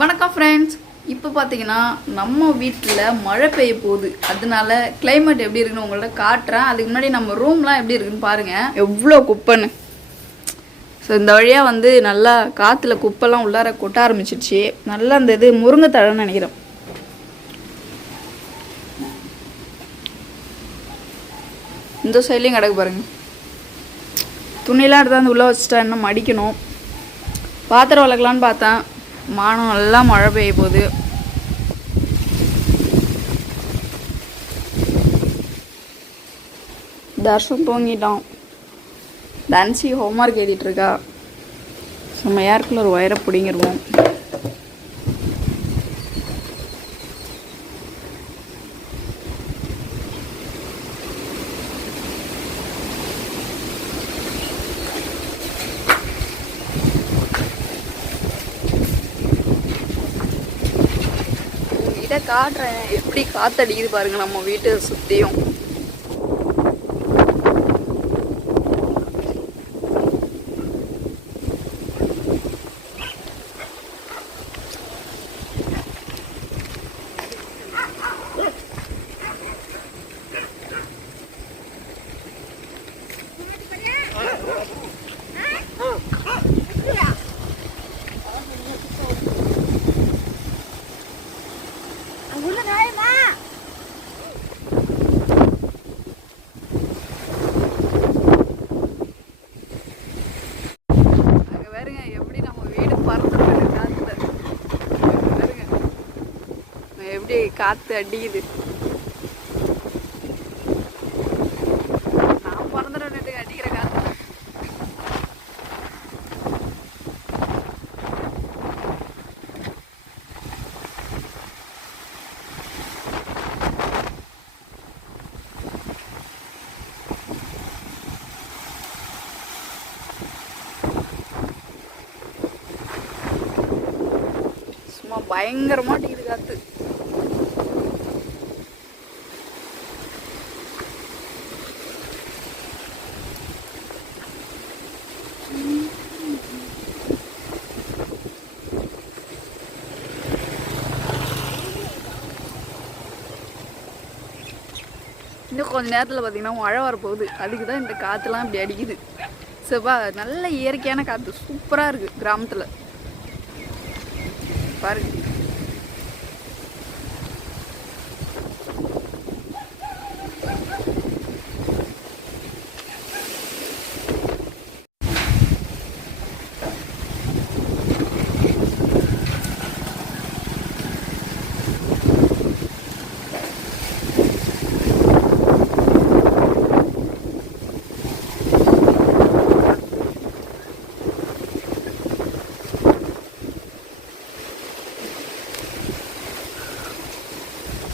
வணக்கம் ஃப்ரெண்ட்ஸ். இப்போ பார்த்தீங்கன்னா நம்ம வீட்டில் மழை பெய்ய போகுது. அதனால கிளைமேட் எப்படி இருக்குன்னு உங்கள்ட்ட காட்டுறேன். அதுக்கு முன்னாடி நம்ம ரூம்லாம் எப்படி இருக்குன்னு பாருங்கள். எவ்வளோ குப்பைன்னு. ஸோ இந்த வழியாக நல்லா காற்றுல குப்பைலாம் உள்ளார கொட்ட ஆரம்பிச்சிடுச்சு. நல்லா அந்த இது முருங்கைத்தழைன்னு நினைக்கிறேன். இந்த சைட்லேயும் கிடக்கு பாருங்கள். துணியெல்லாம் எடுத்து வந்து உள்ளே வச்சுட்டா இன்னும் மடிக்கணும். பாத்திரம் வளர்க்கலான்னு பார்த்தேன். மானம் நல்லா மழை பெய்ய போகுது. தர்ஷன் தூங்கிட்டான். டான்ஸி ஹோம்ஒர்க் எழுதிட்டு இருக்கா. நம்ம ஏர்க்குள்ள ஒரு ஒயரை பிடிங்கிருவோம். காட்டுறேன் எப்படி காத்தடிக்குது பாருங்க நம்ம வீட்டை சுத்தியும். எப்படி காத்து அடிக்குது. நான் பிறந்துட்டு அடிக்கிற காத்து. சும்மா பயங்கரமா அடிக்குது காத்து. இன்னும் கொஞ்சம் நேரத்தில் பார்த்தீங்கன்னா மழை வரப்போகுது. அதுக்கு தான் இந்த காற்றுலாம் இப்படி அடிக்குது. சரிப்பா, நல்ல இயற்கையான காற்று சூப்பராக இருக்குது கிராமத்தில் பாருங்க.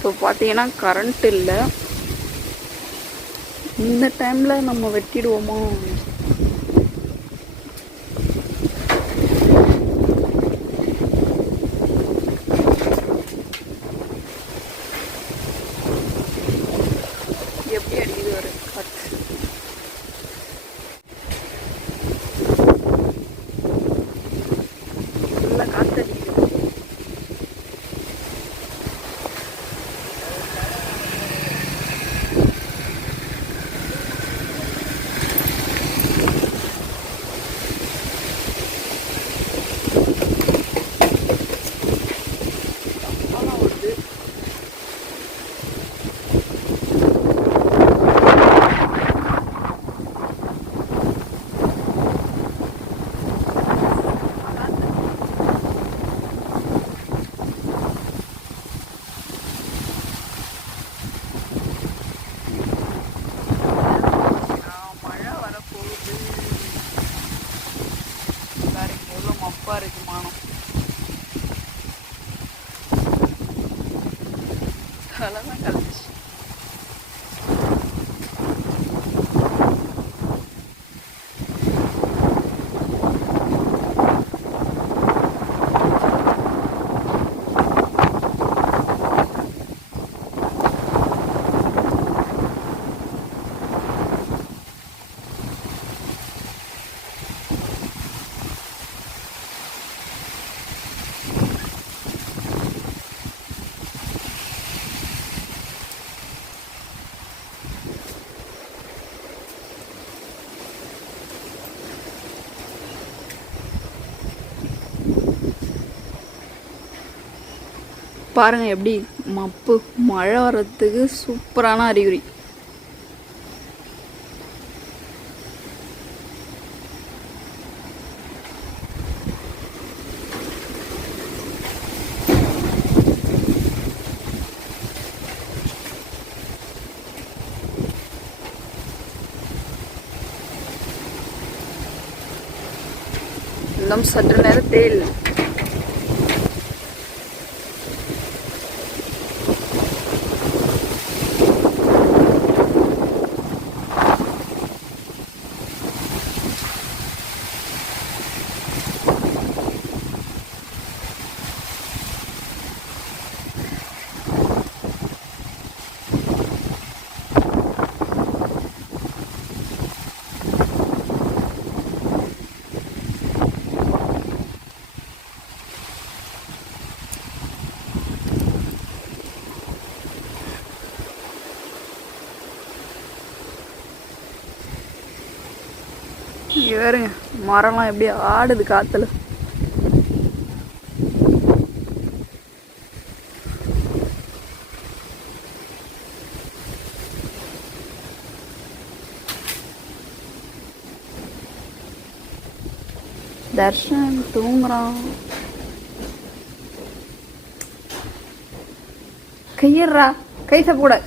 இப்போ பார்த்தீங்கன்னா கரண்ட் இல்லை. இந்த டைமில் நம்ம வெட்டிடுவோமா? எப்படி அடிக்குது ஒரு காற்று. நல்லா காற்று அடிக்குது. மப்பா இருக்கு மானம். தலைதான் கழிச்சு. பாருங்கள் எப்படி மப்பு மழை வர்றதுக்கு சூப்பரான அறிகுறி. இன்னும் சற்று நேரத்தில் இங்கே வேறுங்க மரம்லாம் எப்படி ஆடுது காற்றுல. தர்ஷன் தூங்குறான். கையிடுறா கை சாப்பிட.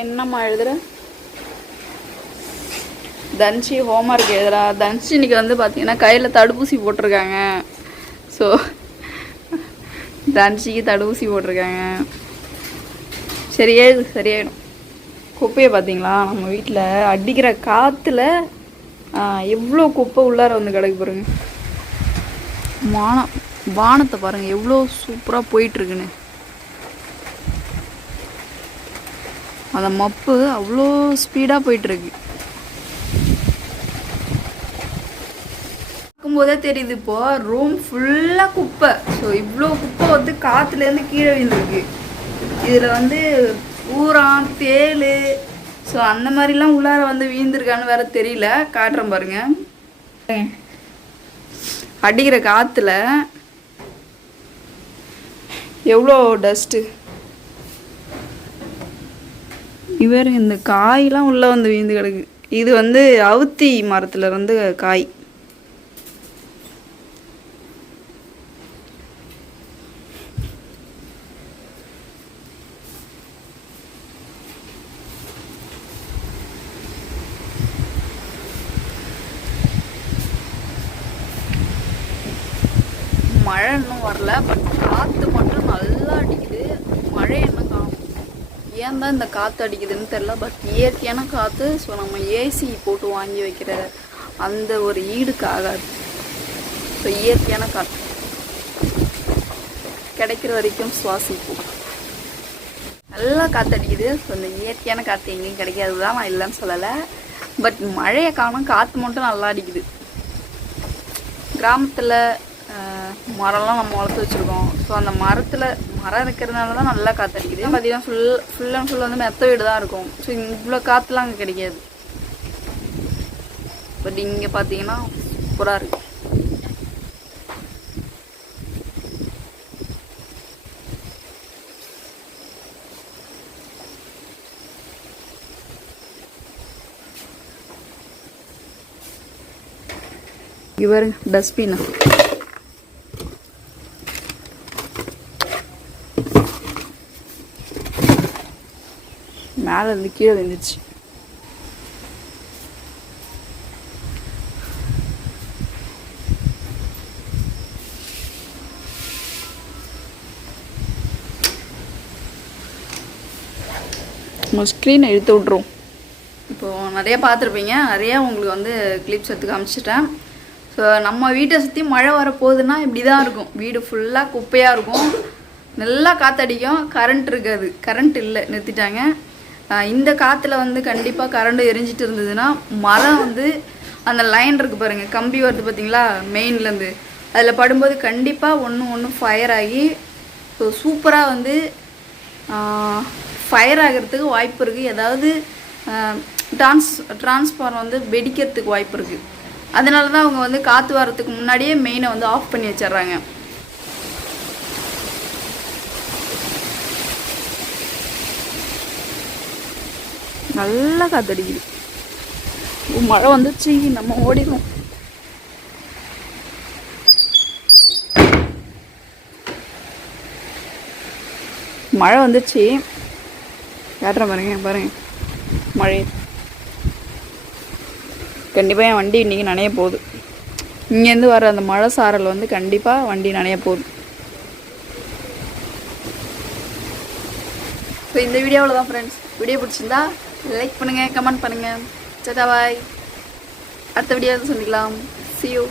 என்னம்மா எழுதுற? தன்ஷி ஹோம்ஒர்க் எழுதுறா. தன்ஷி இன்னைக்கு வந்து பார்த்தீங்கன்னா கையில் தடுப்பூசி போட்டிருக்காங்க. ஸோ தன்ஷிக்கு தடுப்பூசி போட்டிருக்காங்க. சரியாயிடும். குப்பையை பார்த்தீங்களா நம்ம வீட்டில் அடிக்கிற காற்றுல எவ்வளோ குப்பை உள்ளார வந்து கிடக்கு பாருங்க. வானத்தை பாருங்கள் எவ்வளோ சூப்பராக போயிட்டுருக்குன்னு. அந்த மப்பு அவ்வளோ ஸ்பீடாக போயிட்டுருக்கு. பார்க்கும்போதே தெரியுது இப்போது ரூம் ஃபுல்லாக குப்பை. ஸோ இவ்வளோ குப்பை வந்து காற்றுலேருந்து கீழே விழுந்துருக்கு. இதில் வந்து ஊரம் தேள் ஸோ அந்த மாதிரிலாம் உள்ளார வந்து வீழ்ந்துருக்கான்னு வேற தெரியல. காட்டுறேன் பாருங்க. அடிக்கிற காற்றுல எவ்வளோ டஸ்ட்டு. இவர் இந்த காயெலாம் உள்ளே வந்து வீழ்ந்து கிடக்கு. இது வந்து அவுத்தி மரத்தில் இருந்து காய். மழை இன்னும் வரல, பட் காற்று மட்டும் நல்லா அடிக்குது. மழை இன்னும் காணும். ஏன் தான் இந்த காற்று அடிக்குதுன்னு தெரில, பட் இயற்கையான காற்று. ஸோ நம்ம ஏசி போட்டு வாங்கி வைக்கிற அந்த ஒரு ஈடுக்கு ஆகாது. ஸோ இயற்கையான காற்று கிடைக்கிற வரைக்கும் சுவாசிப்போம். நல்லா காற்று அடிக்குது. ஸோ இந்த இயற்கையான காற்று எங்கேயும் கிடைக்காது தான், நான் இல்லைன்னு சொல்லலை. பட் மழையை காணும், காற்று மட்டும் நல்லா அடிக்குது. கிராமத்தில் மரம்லாம் நம்ம வளர்த்து வச்சுருக்கோம். ஸோ அந்த மரம் இருக்கிறதுனால தான் நல்லா காற்று அடிக்குது. பார்த்தீங்கன்னா ஃபுல் அண்ட் ஃபுல் வந்து மெத்த வீடு தான் இருக்கும். ஸோ இவ்வளோ காற்றுலாம் அங்கே கிடைக்காது. பட் இங்கே பார்த்தீங்கன்னா சூப்பராக இருக்குது. இவர் டஸ்ட்பின் மேலே இருந்து கீழே விழுந்துச்சு. ஸ்க்ரீனை இழுத்து விட்ருவோம். இப்போது நிறைய பார்த்துருப்பீங்க, நிறையா உங்களுக்கு வந்து கிளிப்ஸ் எடுத்து காமிச்சிட்டேன். ஸோ நம்ம வீட்டை சுற்றி மழை வரப்போகுதுன்னா இப்படி தான் இருக்கும். வீடு ஃபுல்லாக குப்பையாக இருக்கும், நல்லா காற்றடிக்கும், கரண்ட் இருக்காது. கரண்ட் இல்லை, நிறுத்திட்டாங்க. இந்த காற்றுல வந்து கண்டிப்பாக கரண்ட் எரிஞ்சிட்டு இருந்ததுன்னா மரம் வந்து அந்த லைன் இருக்குது பாருங்கள், கம்பி வருது பார்த்தீங்களா மெயின்லேருந்து, அதில் படும்போது கண்டிப்பாக ஒன்று ஃபயர் ஆகி ஸோ சூப்பராக வந்து ஃபயர் ஆகிறதுக்கு வாய்ப்பு இருக்குது. ஏதாவது டிரான்ஸ்ஃபார்மர் வந்து வெடிக்கிறதுக்கு வாய்ப்பு இருக்குது. அதனால தான் அவங்க வந்து காற்று வரத்துக்கு முன்னாடியே மெயினை வந்து ஆஃப் பண்ணி வச்சிடுறாங்க. நல்லா காத்தடிக்குது. மழை வந்துச்சு, நம்ம ஓடிடும். மழை வந்துச்சு, காட்டுற பாருங்க மழை. கண்டிப்பாக என் வண்டி இன்றைக்கி நனைய போகுது. இங்கேருந்து வர அந்த மழை சாரல் வந்து கண்டிப்பாக வண்டி நனைய போகுது. ஸோ இந்த வீடியோவில் தான் ஃப்ரெண்ட்ஸ். வீடியோ பிடிச்சிருந்தா லைக் பண்ணுங்கள், கமெண்ட் பண்ணுங்கள். சட்டா பாய். அடுத்த வீடியோவில் சந்திக்கலாம். See you.